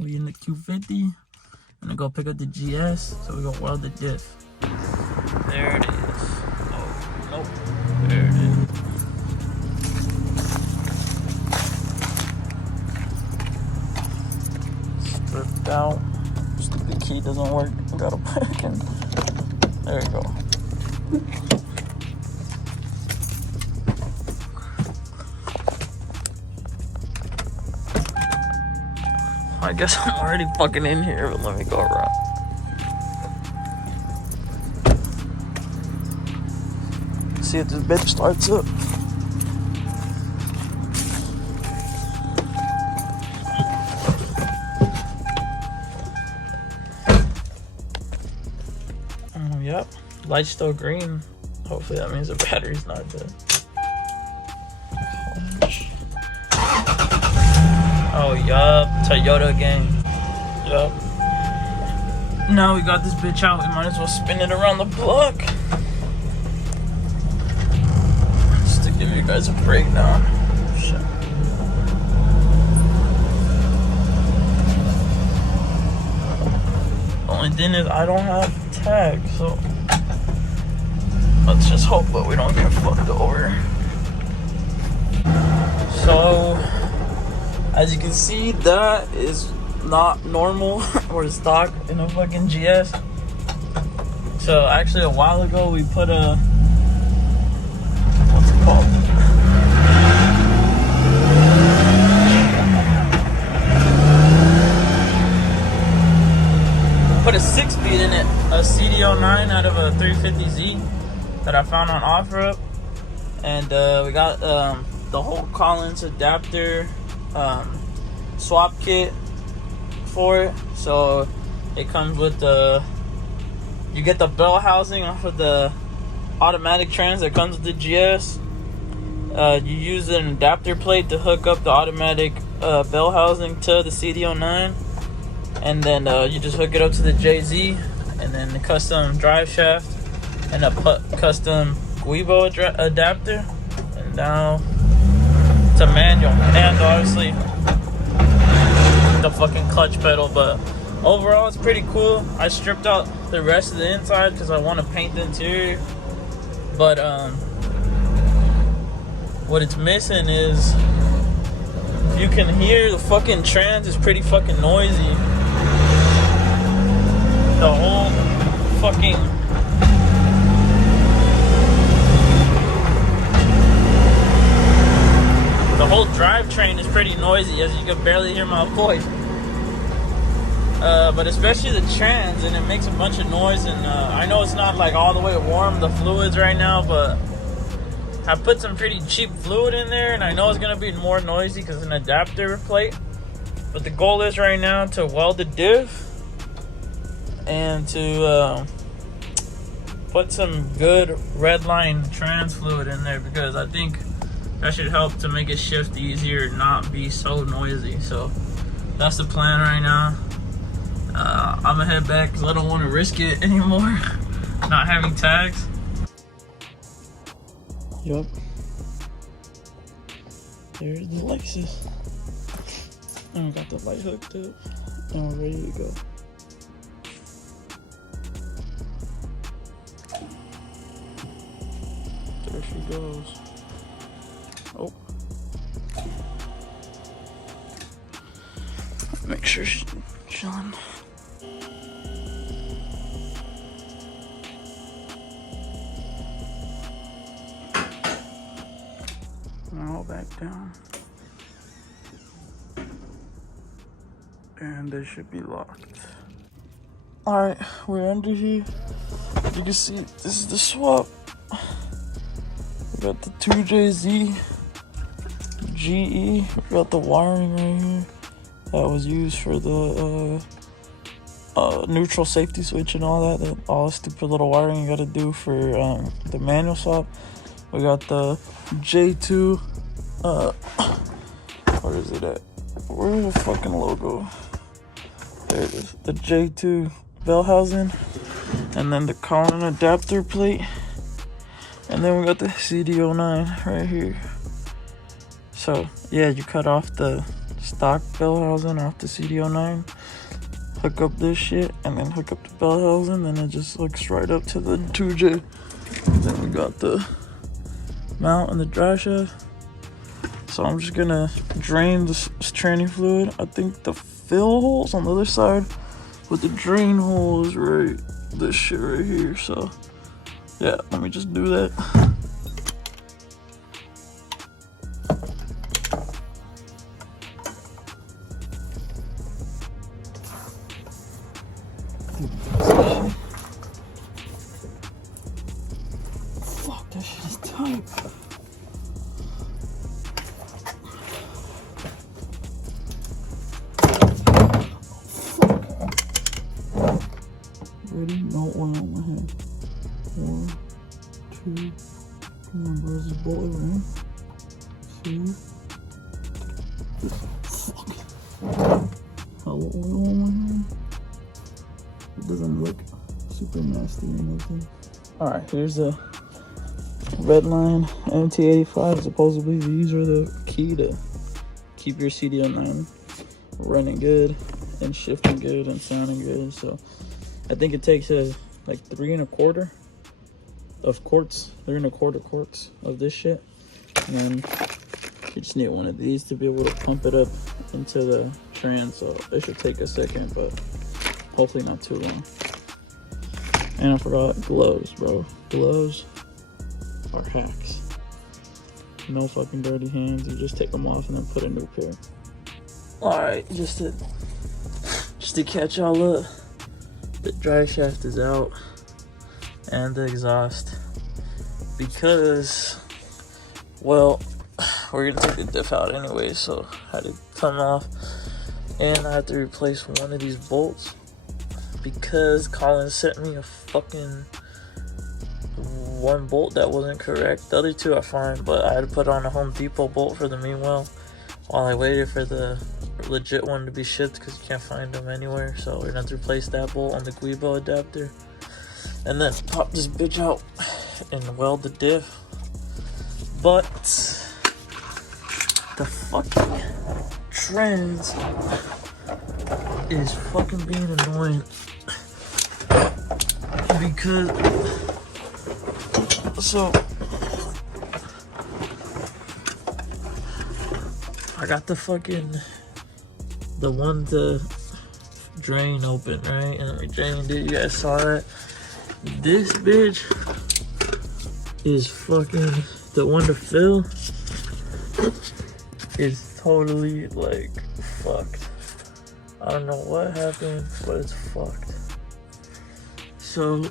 We in the Q50. Gonna go pick up the GS, so we gonna weld the diff. There it is. Oh, nope. There it is. Stripped out. Stupid key doesn't work. Gotta put it in. There you go. I guess I'm already fucking in here, but let me go around. See if this bitch starts up. Yep, light's still green. Hopefully that means the battery's not dead. Oh, yup, Toyota gang. Yup. Now we got this bitch out, we might as well spin it around the block. Just to give you guys a breakdown. Shit. Only thing is, I don't have tags, so let's just hope that we don't get fucked over. So, as you can see, that is not normal or stock in a fucking GS. So actually a while ago we put a, what's it called? Put a 6-speed in it, a CD09 out of a 350Z that I found on OfferUp. And we got the whole Collins adapter swap kit for it. So it comes with the, you get the bell housing off of the automatic trans that comes with the GS. You use an adapter plate to hook up the automatic bell housing to the CD09, and then you just hook it up to the JZ, and then the custom drive shaft and a custom Guibo adapter, and now it's a manual, and obviously the fucking clutch pedal. But overall it's pretty cool. I stripped out the rest of the inside because I want to paint the interior, but what it's missing is, you can hear the fucking trans is pretty fucking noisy. The whole fucking drivetrain is pretty noisy, as you can barely hear my voice. But especially the trans, and it makes a bunch of noise. And I know it's not like all the way warm, the fluids right now, but I put some pretty cheap fluid in there, and I know it's gonna be more noisy because it's an adapter plate. But the goal is right now to weld the diff and to put some good red line trans fluid in there, because I think that should help to make it shift easier, not be so noisy. So that's the plan right now. I'm gonna head back because I don't want to risk it anymore, not having tags. Yup. There's the Lexus. And we got the light hooked up, and we're ready to go. There she goes. Oh. Make sure she's chilling. Now back down. And they should be locked. Alright, we're under here. You can see this is the swap. We got the 2JZ GE. We got the wiring right here that was used for the neutral safety switch and all that. All the stupid little wiring you gotta do for the manual swap. We got the J2 where is it at? Where's the fucking logo? There it is. The J2 bell housing, and then the Collins adapter plate, and then we got the CD09 right here. So yeah, you cut off the stock bell housing off the CD09, hook up this shit, and then hook up the bell housing, then it just hooks right up to the 2J. Then we got the mount and the dry shaft. So I'm just gonna drain this training fluid. I think the fill hole's on the other side, but the drain hole is right, this shit right here. So yeah, let me just do that. Fuck, that shit is tight. Ready? No oil on my hand. 1, 2, come on, bro, this is boiling, right? 2, fuck. Hello, oil on my hand. It doesn't look super nasty or nothing. Alright, here's the Redline MT85. Supposedly these are the key to keep your CD09 running good and shifting good and sounding good. So I think it takes like 3 1/4 of quarts, 3 1/4 quarts of this shit, and then you just need one of these to be able to pump it up into the trans. So it should take a second, but hopefully not too long. And I forgot gloves, bro. Gloves are hacks. No fucking dirty hands. You just take them off and then put a new pair. All right, just to catch y'all up. The dry shaft is out and the exhaust because, well, we're gonna take the diff out anyway, so I had to come off and I had to replace one of these bolts because Colin sent me a fucking one bolt that wasn't correct. The other 2 are fine, but I had to put on a Home Depot bolt for the meanwhile while I waited for the legit one to be shipped because you can't find them anywhere. So we're gonna have to replace that bolt on the Guibo adapter and then pop this bitch out and weld the diff. But the fucking trends is fucking being annoying because so I got the one to drain open, right? And we drained it. You guys saw that. This bitch is fucking, the one to fill is totally like fucked. I don't know what happened, but it's fucked. So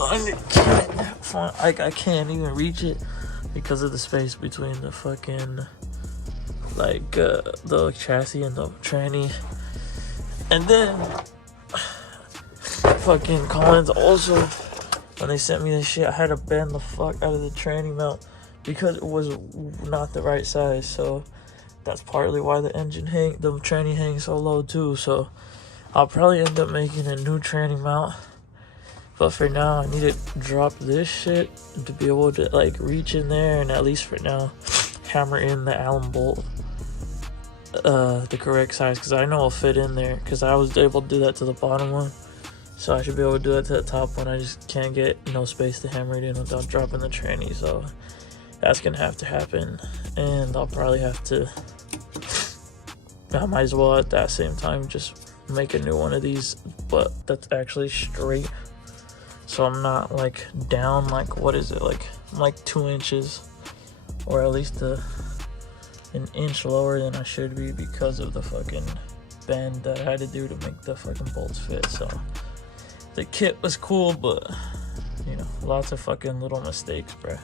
I can't even reach it because of the space between the fucking like the chassis and the tranny. And then fucking Collins also, when they sent me this shit, I had to bend the fuck out of the tranny mount because it was not the right size. So that's partly why the tranny hangs so low too. So I'll probably end up making a new tranny mount, but for now I need to drop this shit to be able to like reach in there and at least for now hammer in the Allen bolt the correct size, because I know it'll fit in there because I was able to do that to the bottom one, so I should be able to do that to the top one. I just can't get no space to hammer it in without dropping the tranny, so that's gonna have to happen. And I'll probably have to, I might as well at that same time just make a new one of these, but that's actually straight, so I'm not like down, like what is it, like I'm like 2 inches or at least an inch lower than I should be because of the fucking bend that I had to do to make the fucking bolts fit. So the kit was cool, but you know, lots of fucking little mistakes, bruh.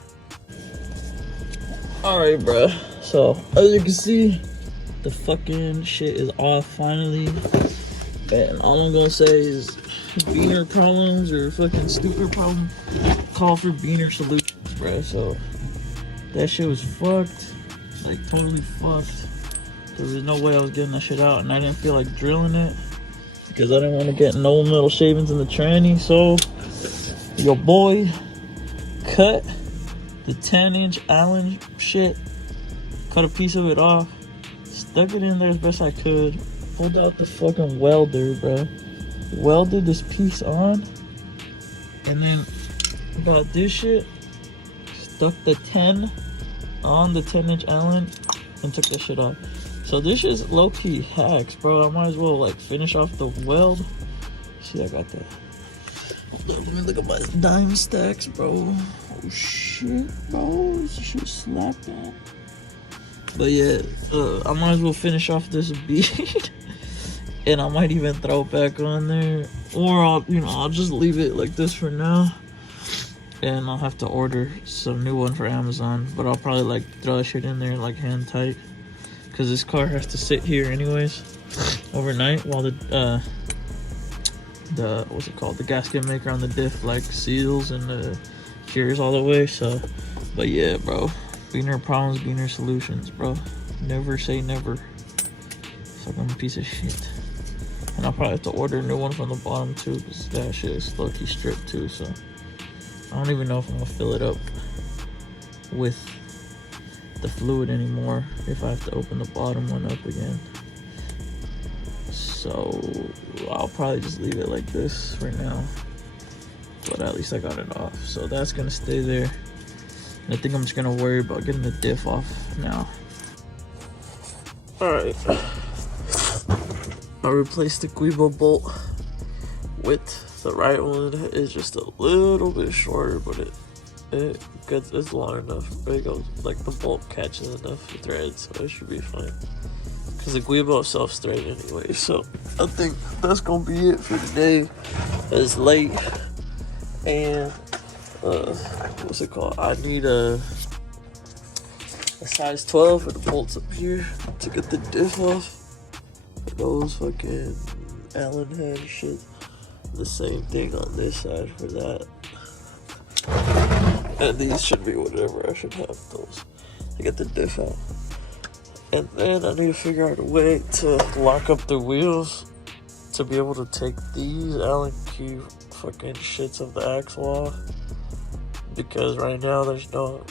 Alright, bruh, so as you can see, the fucking shit is off finally, and all I'm gonna say is beaner problems or fucking stupid problems call for beaner solutions, bruh. So that shit was fucked, like totally fucked, because there's no way I was getting that shit out, and I didn't feel like drilling it because I didn't want to get no metal shavings in the tranny. So your boy cut the 10-inch Allen shit, cut a piece of it off, Stuck it in there as best I could. Pulled out the fucking welder, bro. Welded this piece on. And then about this shit, stuck the 10 on the 10-inch Allen and took that shit off. So this is low-key hacks, bro. I might as well like finish off the weld. See, I got that. Let me look at my dime stacks, bro. Oh shit, bro. This shit slapping. But yeah, I might as well finish off this bead. And I might even throw it back on there. Or I'll just leave it like this for now. And I'll have to order some new one for Amazon. But I'll probably like throw that shit in there like hand tight. Cause this car has to sit here anyways overnight while the what's it called, the gasket maker on the diff like seals and cures all the way. So but yeah, bro, beaner problems, beaner solutions, bro. Never say never. Fucking piece of shit. And I'll probably have to order a new one from the bottom too, because that shit is low-key stripped too. So I don't even know if I'm gonna fill it up with the fluid anymore if I have to open the bottom one up again. So I'll probably just leave it like this for now, but at least I got it off. So that's gonna stay there. And I think I'm just gonna worry about getting the diff off now. All right, I replaced the Guibo bolt with the right one. It's just a little bit shorter, but it's long enough. It goes like the bolt catches enough thread, so it should be fine. Cause the Guibo is self-straight anyway. So I think that's gonna be it for today. It's late, and what's it called? I need a size 12 for the bolts up here to get the diff off. Those fucking Allen head shit. The same thing on this side for that. And these should be whatever. I should have those to get the diff out. And then I need to figure out a way to lock up the wheels to be able to take these Allen key fucking shits of the axle off. Because right now there's no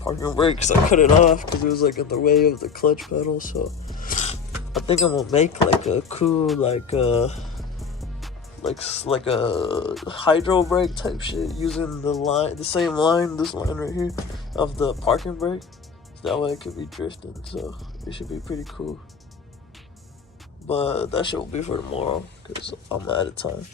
parking brakes. I cut it off because it was like in the way of the clutch pedal. So I think I'm gonna make like a cool like a hydro brake type shit using the same line, this line right here of the parking brake. That way it could be drifting, so it should be pretty cool. But that shit will be for tomorrow because I'm out of time.